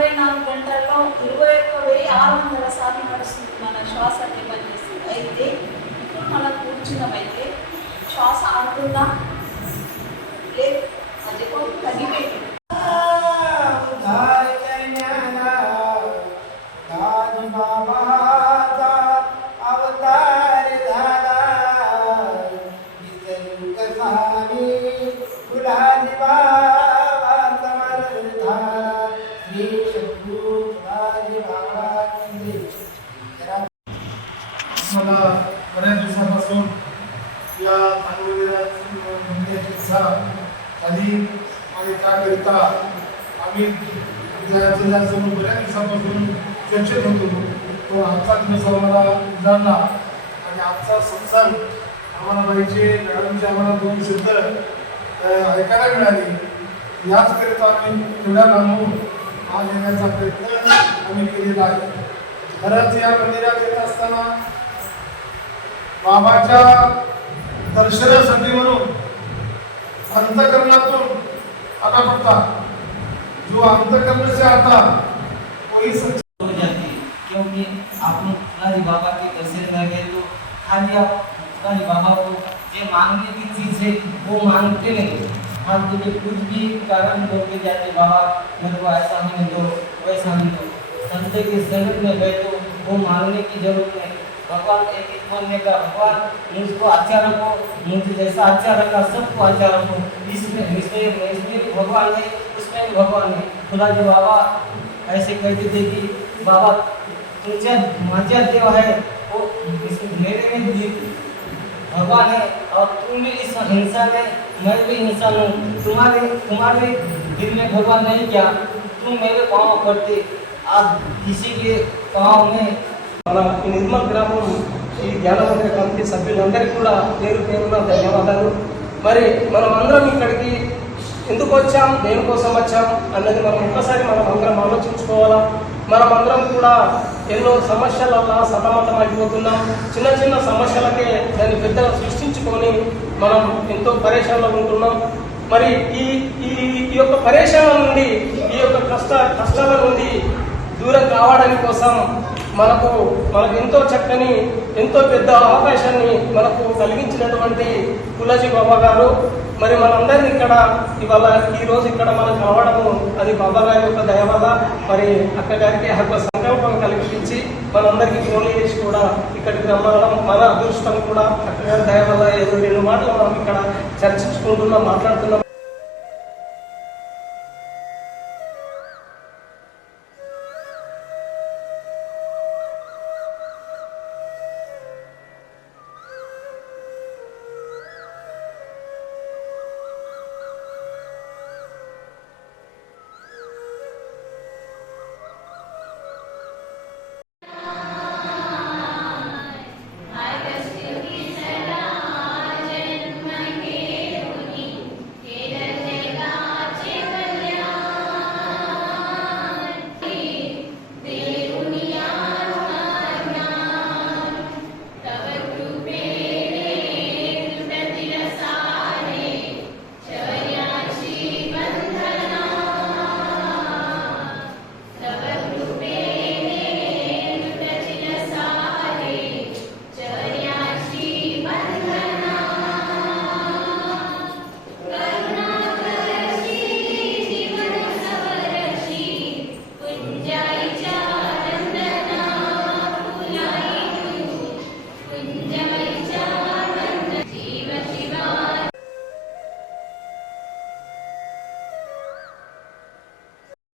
ఇరవై నాలుగు గంటల్లో ఇరవై ఒక్క వెయ్యి ఆరు వందల సార్లు నడుస్తుంది మన శ్వాస పనిచేసి అయితే ఇప్పుడు మనం కూర్చున్నామైతే శ్వాస ఆడుతుందా मला बऱ्याच दिवसापासून या चांगल्या मंदिराची इच्छा झाली आणि त्याकरिता आम्ही जायचं बऱ्याच दिवसापासून चर्चेत होतो तो आजचा दिवस आम्हाला उजाडला आणि आजचा सत्संग आम्हाला पाहिजे मॅडमचे आम्हाला दोन शब्द ऐकायला मिळाली. याचकरिता आम्ही तेवढ्या लांबून हा येण्याचा प्रयत्न आम्ही केलेला आहे. खरंच या मंदिरात येत असताना बाबाच्या दर्शनासाठी म्हणून अंतकरणातून आना पड़ता जो अंतकरण आता वही सच्चा हो जाती, क्योंकि आप लोग बाबा के दर्शन कर गए तो खाली आप फुलारी बाबा को जो मांगने की चीज़ है वो मांगते नहीं फालतू के कुछ भी कारण बोल के जाते, बाबा मेरे को ऐसा नहीं दो वैसा नहीं दो संत के शरण में गए तो वो मांगने की ज़रूरत नहीं. भगवान एक एक बोलने का भगवान मुझको अच्छा रखो मुझे जैसा अच्छा रखा सबको अच्छा रखो इसमें इसमें इसमें भगवान है उसमें भी भगवान है। फुलाजी बाबा ऐसे कहते थे कि, बाबा तुमच्या माझ्या देव है, वो मेरे में भी भगवान है, और तुम भी इस इंसान है मैं भी इंसान हूँ। तुम्हारे तुम्हारे दिल में भगवान नहीं क्या? तुम मेरे पाँव पड़ते, आप किसी के पाँव में మన ఈ నిర్మల్ గ్రామం ఈ జ్ఞానమందిర కమిటీ సభ్యులందరికీ కూడా పేరు పేరున ధన్యవాదాలు. మరి మనం అందరం ఇక్కడికి ఎందుకు వచ్చాం దేనికోసం వచ్చాం అన్నది మనం ఒక్కసారి మనం అందరం ఆలోచించుకోవాలా? మనం అందరం కూడా ఎన్నో సమస్యల వల్ల సతమతం అయిపోతున్నాం చిన్న చిన్న సమస్యలకే దాన్ని పెద్దగా సృష్టించుకొని మనం ఎంతో పరేషాన్లో ఉంటున్నాం. మరి ఈ ఈ ఈ యొక్క పరేషాల నుండి ఈ యొక్క కష్ట కష్టాల నుండి దూరం కావడానికి కోసం మనకు మనకు ఎంతో చక్కని ఎంతో పెద్ద అవకాశాన్ని మనకు కలిగించినటువంటి కులజీ బాబా గారు. మరి మనందరినీ ఇక్కడ ఇవాళ ఈ రోజు ఇక్కడ మనం రావడము అది బాబా గారి యొక్క దయ వల్ల మరి అక్క గారికి హక్కు సంకల్పం కలిగించి మనందరికీ ఫోన్ చేసి కూడా ఇక్కడికి రమ్మడం మన అదృష్టం కూడా అక్క గారి దయ వల్ల ఏదో రెండు మాటలు మనం ఇక్కడ చర్చించుకుంటున్నాం మాట్లాడుతున్నాం.